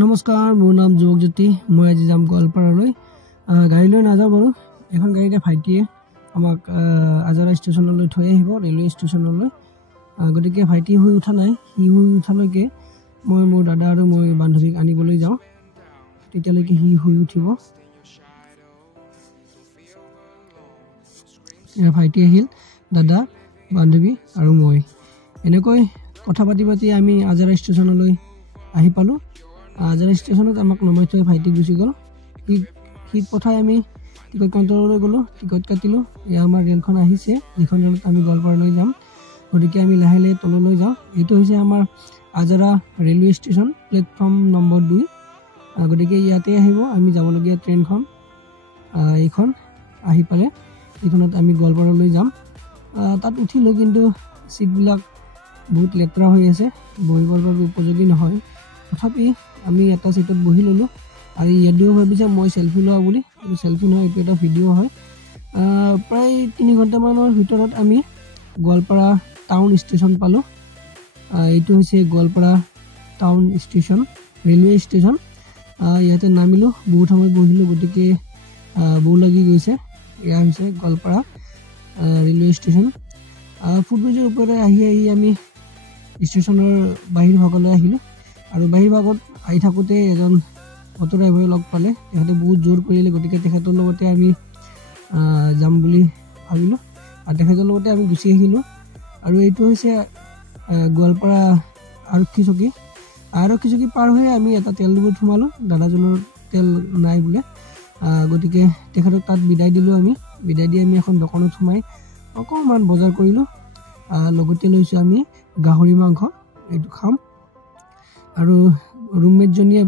নমস্কাৰ, মোৰ নাম যোগজ্যোতি। মই আজি যাম গোৱালপাৰালৈ। গাড়ী লৈ নাযাওঁ বাৰু, এখন গাড়ীতে ভাইটিয়ে আমাক আজাৰা ষ্টেচনলৈ থৈ আহিব, ৰেলৱে ষ্টেচনলৈ। গতিকে ভাইটি শুই উঠা নাই, সি শুই উঠালৈকে মই মোৰ দাদা আৰু মই বান্ধৱীক আনিবলৈ যাওঁ। তেতিয়ালৈকে সি শুই উঠিব। ভাইটি আহিল, দাদা, বান্ধৱী আৰু মই এনেকৈ কথা পাতি পাতি আমি আজাৰা ষ্টেচনলৈ আহি পালোঁ। আজাৰা ষ্টেচনত আমাক নমাই থৈ ভাইটি গুচি গ'ল। সিক পঠাই আমি টিকট কাউণ্টাৰলৈ গ'লোঁ, টিকট কাটিলোঁ। এয়া আমাৰ ৰেলখন আহিছে, যিখন ৰেলত আমি গোৱালপাৰালৈ যাম। গতিকে আমি লাহে লাহে তললৈ যাওঁ। এইটো হৈছে আমাৰ আজাৰা ৰেলৱে ষ্টেচন, প্লেটফৰ্ম নম্বৰ 2। গতিকে ইয়াতে আহিব আমি যাবলগীয়া ট্ৰেইনখন। এইখন আহি পালে এইখনত আমি গোৱালপাৰালৈ যাম। তাত উঠিলোঁ, কিন্তু ছিটবিলাক বহুত লেতেৰা হৈ আছে, বহিবৰ বাবে উপযোগী নহয়। তথাপি আমি এটা ছিটত বহি ল'লোঁ। আৰু ইয়াতেও ভাবিছে মই চেল্ফি লোৱা বুলি, এইটো চেল্ফি নহয়, এইটো এটা ভিডিঅ' হয়। প্ৰায় 3 ঘণ্টামানৰ ভিতৰত আমি গোৱালপাৰা টাউন ষ্টেচন পালোঁ। এইটো হৈছে Goalpara town station, railway station. ইয়াতে নামিলোঁ, বহুত সময় বহিলোঁ, গতিকে বহু লাগি গৈছে। এয়া হৈছে গোৱালপাৰা ৰেলৱে ষ্টেচন। ফুটব্ৰিজৰ ওপৰে আহি আমি ষ্টেচনৰ বাহিৰ ভাগলৈ আহিলোঁ। আৰু বাহিৰ ভাগত আহি থাকোঁতে এজন অটো ড্ৰাইভাৰে লগ পালে। তেখেতে বহুত জোৰ কৰিলে, গতিকে তেখেতৰ লগতে আমি যাম বুলি ভাবিলোঁ আৰু তেখেতৰ লগতে আমি গুচি আহিলোঁ। আৰু এইটো হৈছে গোৱালপাৰা আৰক্ষী চকী। আৰক্ষী চকী পাৰ হৈ আমি এটা তেল ডিপুত সোমালোঁ। দাদাজনৰ তেল নাই বোলে, গতিকে তেখেতক তাত বিদায় দিলোঁ। বিদায় দি আমি এখন দোকানত সোমাই অকণমান বজাৰ কৰিলোঁ। লগতে লৈছোঁ আমি গাহৰি মাংস, এইটো খাম। আৰু ৰুমমেটজনীয়ে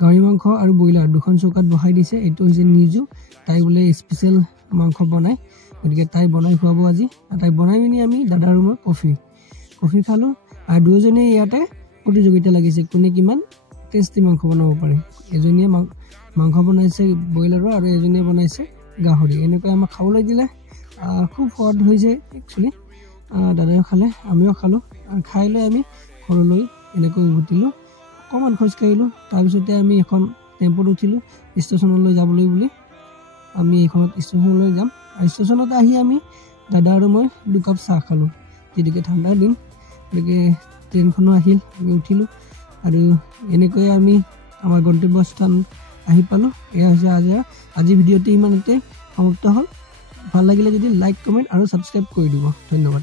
গাহৰি মাংস আৰু ব্ৰইলাৰ দুখন চৌকাত বহাই দিছে। এইটো হৈছে নিজু, তাই বোলে স্পেচিয়েল মাংস বনায়, গতিকে তাই বনাই খুৱাব আজি। তাই বনাই পিনি আমি দাদা আৰু মই কফি খালোঁ। আৰু দুয়োজনে ইয়াতে প্ৰতিযোগিতা লাগিছে, কোনে কিমান টেষ্টি মাংস বনাব পাৰে। এজনীয়ে মাংস বনাইছে ব্ৰইলাৰৰ আৰু এজনীয়ে বনাইছে গাহৰি। এনেকৈ আমাক খাবলৈ দিলে। খুব সোৱাদ হৈছে একচুৱেলি। দাদাইও খালে, আমিও খালোঁ। আৰু খাই লৈ আমি ঘৰলৈ এনেকৈ উভতিলোঁ। অকণমান খোজকাঢ়িলোঁ, তাৰপিছতে আমি এখন টেম্পোত উঠিলোঁ ষ্টেচনলৈ যাবলৈ বুলি। আমি এইখনত ষ্টেচনলৈ যাম। আৰু ষ্টেচনত আহি আমি দাদা আৰু মই 2 কাপ চাহ খালোঁ, যিহেতুকে ঠাণ্ডাৰ দিন। গতিকে ট্ৰেইনখনো আহিল, আমি উঠিলোঁ। আৰু এনেকৈয়ে আমি আমাৰ গন্তব্যস্থান আহি পালোঁ। এয়া হৈছে আজাৰা। আজি ভিডিঅ'টো ইমানতে সমাপ্ত হ'ল। ভাল লাগিলে যদি লাইক, কমেণ্ট আৰু ছাবস্ক্ৰাইব কৰি দিব। ধন্যবাদ।